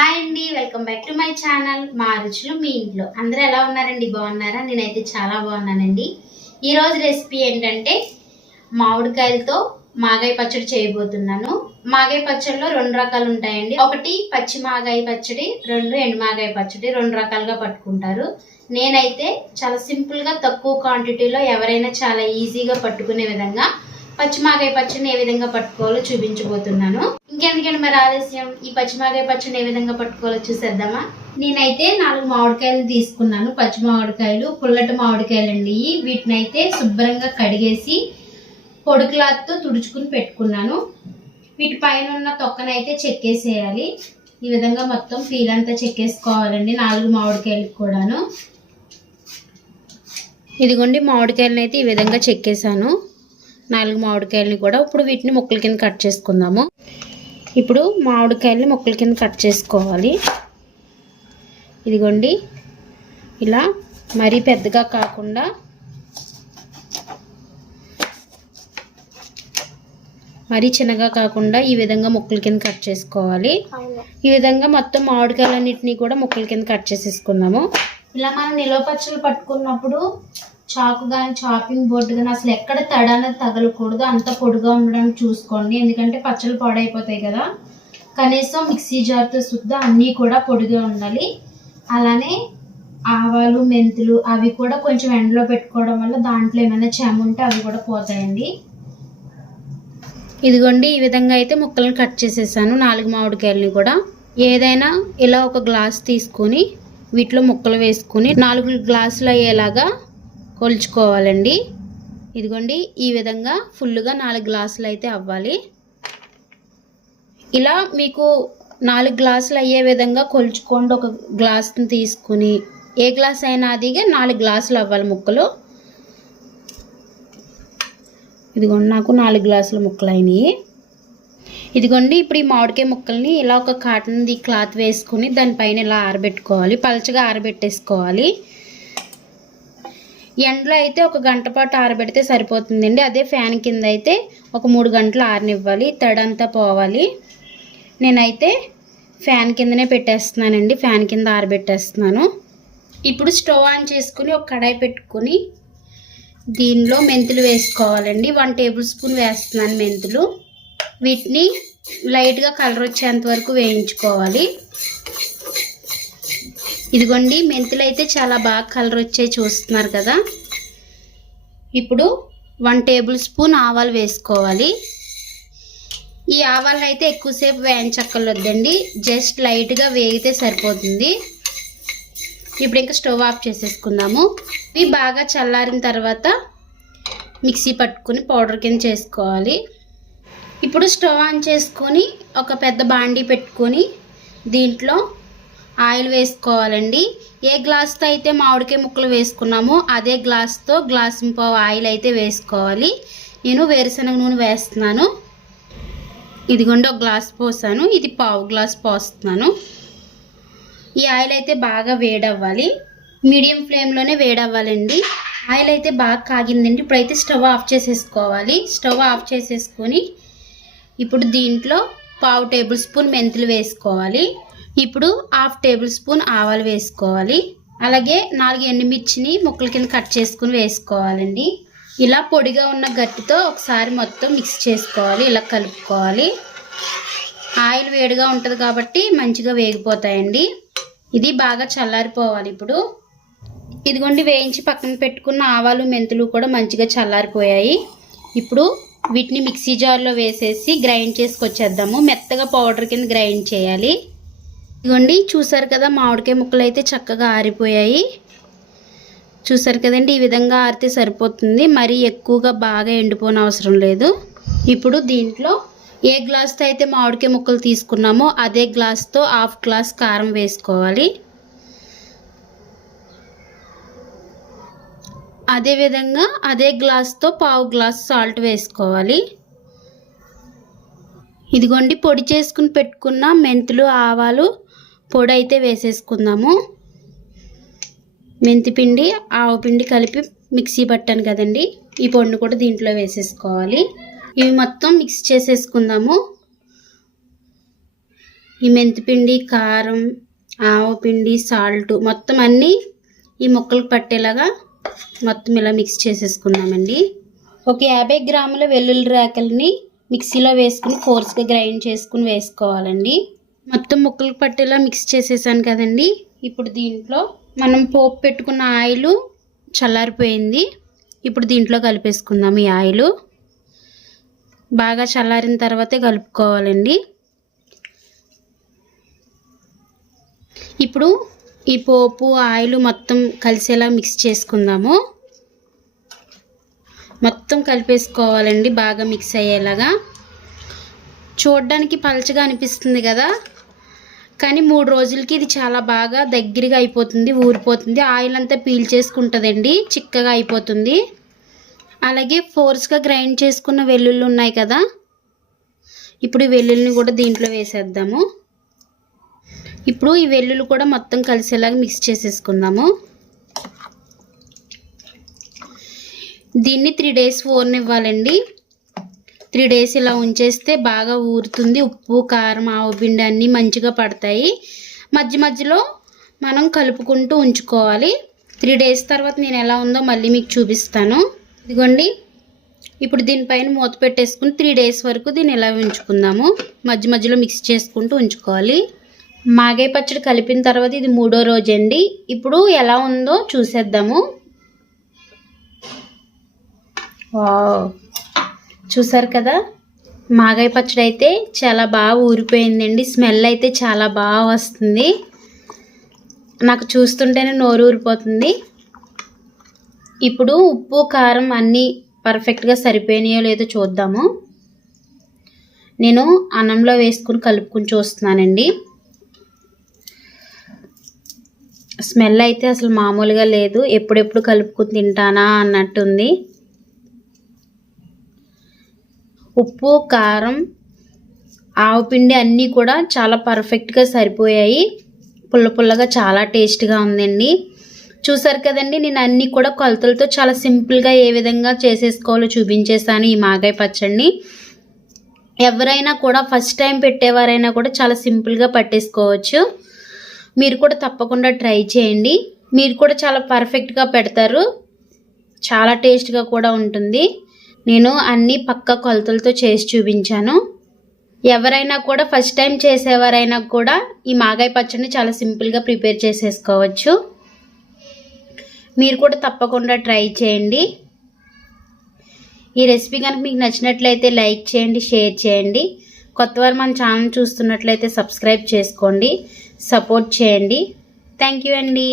Hi అండి welcome back to my channel. మా రుచులు మీ ఇంట్లో. అందరూ ఎలా ఉన్నారండి? బాగున్నారా? నేనైతే చాలా బాగున్నానండి. ఈరోజు రెసిపీ ఏంటంటే మామిడికాయలతో మాగాయ పచ్చడి చేయబోతున్నాను. మాగాయ పచ్చడిలో రెండు రకాలు ఉంటాయండి. ఒకటి పచ్చి మాగాయ పచ్చడి రెండు ఎండు మాగాయ పచ్చడి రెండు రకాలుగా పట్టుకుంటారు. నేనైతే చాలా సింపుల్గా తక్కువ క్వాంటిటీలో ఎవరైనా చాలా ఈజీగా పట్టుకునే విధంగా పచ్చిమాగాయ పచ్చడిని ఏ విధంగా పట్టుకోవాలో చూపించబోతున్నాను. ఇంకెందుకంటే మరి ఆలస్యం? ఈ పచ్చిమాగాయ పచ్చడిని ఏ విధంగా పట్టుకోవాలో చూసేద్దామా? నేనైతే నాలుగు మామిడికాయలు తీసుకున్నాను. పచ్చి మామిడికాయలు పుల్లటి మామిడికాయలు అండి వీటిని అయితే శుభ్రంగా కడిగేసి పొడి క్లాత్తో తుడుచుకుని పెట్టుకున్నాను. వీటి పైన ఉన్న తొక్కనైతే చెక్కేసేయాలి. ఈ విధంగా మొత్తం పీల్ అంతా చెక్కేసుకోవాలండి నాలుగు మామిడికాయలకు కూడాను. ఇదిగోండి మామిడికాయలను అయితే ఈ విధంగా చెక్కేసాను నాలుగు మామిడికాయలని కూడా ఇప్పుడు వీటిని ముక్కల కింద కట్ చేసుకుందాము. ఇప్పుడు మామిడికాయలని ముక్కల కింద కట్ చేసుకోవాలి. ఇదిగోండి. ఇలా మరీ పెద్దగా కాకుండా మరీ చిన్నగా కాకుండా ఈ విధంగా ముక్కల కింద కట్ చేసుకోవాలి. ఈ విధంగా మొత్తం మామిడికాయలన్నింటినీ కూడా ముక్కల కింద కట్ చేసేసుకుందాము. ఇలా మనం నిలవ పచ్చళ్ళు పట్టుకున్నప్పుడు చాకు కానీ చాపింగ్ బోర్డు కానీ అసలు ఎక్కడ తడ అనేది తగలకూడదు. అంత పొడిగా ఉండడానికి చూసుకోండి. ఎందుకంటే పచ్చళ్ళు పాడైపోతాయి కదా. కనీసం మిక్సీ జార్తో శుద్ధ అన్నీ కూడా పొడిగా ఉండాలి. అలానే ఆవాలు మెంతులు అవి కూడా కొంచెం ఎండలో పెట్టుకోవడం వల్ల దాంట్లో ఏమైనా చెమ ఉంటే అవి కూడా పోతాయండి. ఇదిగోండి ఈ విధంగా అయితే ముక్కలను కట్ చేసేసాను. నాలుగు మామిడికాయలని కూడా. ఏదైనా ఇలా ఒక గ్లాస్ తీసుకొని వీటిలో ముక్కలు వేసుకుని నాలుగు గ్లాసులు అయ్యేలాగా కొలుచుకోవాలండి. ఇదిగోండి ఈ విధంగా ఫుల్గా నాలుగు గ్లాసులు అయితే అవ్వాలి. ఇలా మీకు నాలుగు గ్లాసులు అయ్యే విధంగా కొలుచుకోండి. ఒక గ్లాస్ని తీసుకుని ఏ గ్లాస్ అయినా అదిగా నాలుగు గ్లాసులు అవ్వాలి ముక్కలు. ఇదిగోండి నాకు నాలుగు గ్లాసుల ముక్కలు అయినాయి. ఇదిగోండి ఇప్పుడు ఈ మామిడికాయ ముక్కల్ని ఇలా ఒక కాటన్ది క్లాత్ వేసుకుని దానిపైన ఇలా ఆరబెట్టుకోవాలి. పలచగా ఆరబెట్టేసుకోవాలి. ఎండలో అయితే ఒక గంట పాటు ఆరబెడితే సరిపోతుందండి. అదే ఫ్యాన్ కింద అయితే ఒక మూడు గంటలు ఆరనివ్వాలి. తడంతా పోవాలి. నేనైతే ఫ్యాన్ కిందనే పెట్టేస్తున్నానండి. ఫ్యాన్ కింద ఆరబెట్టేస్తున్నాను. ఇప్పుడు స్టవ్ ఆన్ చేసుకుని ఒక కడాయి పెట్టుకుని దీనిలో మెంతులు వేసుకోవాలండి. వన్ టేబుల్ స్పూన్ వేస్తున్నాను మెంతులు. వీటిని లైట్గా కలర్ వచ్చేంత వరకు వేయించుకోవాలి. ఇదిగోండి మెంతులు అయితే చాలా బాగా కలర్ వచ్చాయి చూస్తున్నారు కదా. ఇప్పుడు వన్ టేబుల్ స్పూన్ ఆవాలు వేసుకోవాలి. ఈ ఆవాలు అయితే ఎక్కువసేపు వేయించక్కర్లొద్దండి జస్ట్ లైట్గా వేగితే సరిపోతుంది. ఇప్పుడు ఇంకా స్టవ్ ఆఫ్ చేసేసుకుందాము. ఇవి బాగా చల్లారిన తర్వాత మిక్సీ పట్టుకుని పౌడర్ కింద చేసుకోవాలి. ఇప్పుడు స్టవ్ ఆన్ చేసుకొని ఒక పెద్ద బాండీ పెట్టుకొని దీంట్లో ఆయిల్ వేసుకోవాలండి. ఏ గ్లాస్తో అయితే మామిడికాయ ముక్కలు వేసుకున్నామో అదే గ్లాస్తో గ్లాస్ పావు ఆయిల్ అయితే వేసుకోవాలి. నేను వేరుశనగ నూనె వేస్తున్నాను. ఇదిగోండి ఒక గ్లాస్ పోసాను. ఇది పావు గ్లాస్ పోస్తున్నాను. ఈ ఆయిల్ అయితే బాగా వేడవ్వాలి. మీడియం ఫ్లేమ్లోనే వేడవ్వాలండి. ఆయిల్ అయితే బాగా కాగిందండి. ఇప్పుడైతే స్టవ్ ఆఫ్ చేసేసుకోవాలి. స్టవ్ ఆఫ్ చేసేసుకొని ఇప్పుడు దీంట్లో పావు టేబుల్ స్పూన్ మెంతులు వేసుకోవాలి. ఇప్పుడు హాఫ్ టేబుల్ స్పూన్ ఆవాలు వేసుకోవాలి. అలాగే నాలుగు ఎండుమిర్చిని ముక్కల కింద కట్ చేసుకుని వేసుకోవాలండి. ఇలా పొడిగా ఉన్న గట్టితో ఒకసారి మొత్తం మిక్స్ చేసుకోవాలి. ఇలా కలుపుకోవాలి. ఆయిల్ వేడిగా ఉంటుంది కాబట్టి మంచిగా వేగిపోతాయండి. ఇది బాగా చల్లారిపోవాలి ఇప్పుడు. ఇదిగోండి వేయించి పక్కన పెట్టుకున్న ఆవాలు మెంతులు కూడా మంచిగా చల్లారిపోయాయి. ఇప్పుడు వీటిని మిక్సీ జార్లో వేసేసి గ్రైండ్ చేసుకొచ్చేద్దాము. మెత్తగా పౌడర్ కింద గ్రైండ్ చేయాలి. ఇదిగోండి చూసారు కదా మామిడికాయ ముక్కలు అయితే చక్కగా ఆరిపోయాయి. చూసారు కదండి ఈ విధంగా ఆరితే సరిపోతుంది. మరీ ఎక్కువగా బాగా ఎండిపోని అవసరం లేదు. ఇప్పుడు దీంట్లో ఏ గ్లాస్తో అయితే మామిడికాయ ముక్కలు తీసుకున్నామో అదే గ్లాస్తో హాఫ్ గ్లాస్ కారం వేసుకోవాలి. అదేవిధంగా అదే గ్లాస్తో పావు గ్లాస్ సాల్ట్ వేసుకోవాలి. ఇదిగోండి పొడి చేసుకుని పెట్టుకున్న మెంతులు ఆవాలు పొడి అయితే వేసేసుకుందాము. మెంతిపిండి ఆవు పిండి కలిపి మిక్సీ పట్టాను కదండి. ఈ పొడిని కూడా దీంట్లో వేసేసుకోవాలి. ఇవి మొత్తం మిక్స్ చేసేసుకుందాము. ఈ మెంతిపిండి కారం ఆవు పిండి సాల్ట్ మొత్తం అన్నీ ఈ ముక్కలకు పట్టేలాగా మొత్తం ఇలా మిక్స్ చేసేసుకుందామండి. ఒక యాభై గ్రాముల వెల్లుల్లి రేకల్ని మిక్సీలో వేసుకుని ఫోర్స్గా గ్రైండ్ చేసుకుని వేసుకోవాలండి. మొత్తం ముక్కలకు పట్టేలా మిక్స్ చేసేసాను కదండి. ఇప్పుడు దీంట్లో మనం పోపు పెట్టుకున్న ఆయిల్ చల్లారిపోయింది. ఇప్పుడు దీంట్లో కలిపేసుకుందాం ఈ ఆయిల్. బాగా చల్లారిన తర్వాతే కలుపుకోవాలండి. ఇప్పుడు ఈ పోపు ఆయిల్ మొత్తం కలిసేలా మిక్స్ చేసుకుందాము. మొత్తం కలిపేసుకోవాలండి బాగా మిక్స్ అయ్యేలాగా. చూడడానికి పలచగా అనిపిస్తుంది కదా? కానీ మూడు రోజులకి ఇది చాలా బాగా దగ్గరగా అయిపోతుంది ఊరిపోతుంది. ఆయిల్ అంతా పీల్ చేసుకుంటుందండి చిక్కగా అయిపోతుంది. అలాగే ఫోర్స్గా గ్రైండ్ చేసుకున్న వెల్లుల్లి ఉన్నాయి కదా ఇప్పుడు ఈ వెల్లుల్లిని కూడా దీంట్లో వేసేద్దాము. ఇప్పుడు ఈ వెల్లుల్లి కూడా మొత్తం కలిసేలాగా మిక్స్ చేసేసుకుందాము. దీన్ని త్రీ డేస్ ఓర్నివ్వాలండి త్రీ డేస్ ఇలా ఉంచేస్తే బాగా ఊరుతుంది. ఉప్పు కారం ఆవపిండి అన్నీ మంచిగా పడతాయి. మధ్య మధ్యలో మనం కలుపుకుంటూ ఉంచుకోవాలి. త్రీ డేస్ తర్వాత నేను ఎలా ఉందో మళ్ళీ మీకు చూపిస్తాను. ఇదిగోండి. ఇప్పుడు దీనిపైన మూత పెట్టేసుకుని త్రీ డేస్ వరకు దీన్ని ఇలా ఉంచుకుందాము. మధ్య మధ్యలో మిక్స్ చేసుకుంటూ ఉంచుకోవాలి. మాగే పచ్చడి కలిపిన తర్వాత ఇది మూడో రోజు అండి ఇప్పుడు ఎలా ఉందో చూసేద్దాము. వావ్. చూసారు కదా? మాగాయ పచ్చడి అయితే చాలా బాగా ఊరిపోయిందండి. స్మెల్ అయితే చాలా బాగా వస్తుంది. నాకు చూస్తుంటేనే నోరు ఊరిపోతుంది. ఇప్పుడు ఉప్పు కారం అన్నీ పర్ఫెక్ట్గా సరిపోయినాయో లేదో చూద్దాము. నేను అన్నంలో వేసుకుని కలుపుకుని చూస్తున్నానండి. స్మెల్ అయితే అసలు మామూలుగా లేదు. ఎప్పుడెప్పుడు కలుపుకుని తింటానా అన్నట్టుంది. ఉప్పు కారం ఆవపిండి అన్నీ కూడా చాలా పర్ఫెక్ట్గా సరిపోయాయి. పుల్ల పుల్లగా చాలా టేస్ట్గా ఉందండి. చూసారు కదండి నేను అన్నీ కూడా కొలతలతో చాలా సింపుల్గా ఏ విధంగా చేసేసుకోవాలో చూపించేశాను ఈ మాగాయ పచ్చడిని. ఎవరైనా కూడా ఫస్ట్ టైం పెట్టేవారైనా కూడా చాలా సింపుల్గా పట్టేసుకోవచ్చు. మీరు కూడా తప్పకుండా ట్రై చేయండి. మీరు కూడా చాలా పర్ఫెక్ట్గా పెడతారు. చాలా టేస్ట్గా కూడా ఉంటుంది. నేను అన్నీ పక్క కొలతలతో చేసి చూపించాను. ఎవరైనా కూడా ఫస్ట్ టైం చేసేవారైనా కూడా ఈ మాగాయ పచ్చడిని చాలా సింపుల్గా ప్రిపేర్ చేసేసుకోవచ్చు. మీరు కూడా తప్పకుండా ట్రై చేయండి. ఈ రెసిపీ కనుక మీకు నచ్చినట్లయితే లైక్ చేయండి షేర్ చేయండి. కొత్తవారు మన ఛానల్ చూస్తున్నట్లయితే సబ్స్క్రైబ్ చేసుకోండి. సపోర్ట్ చేయండి. థ్యాంక్ యూ అండి.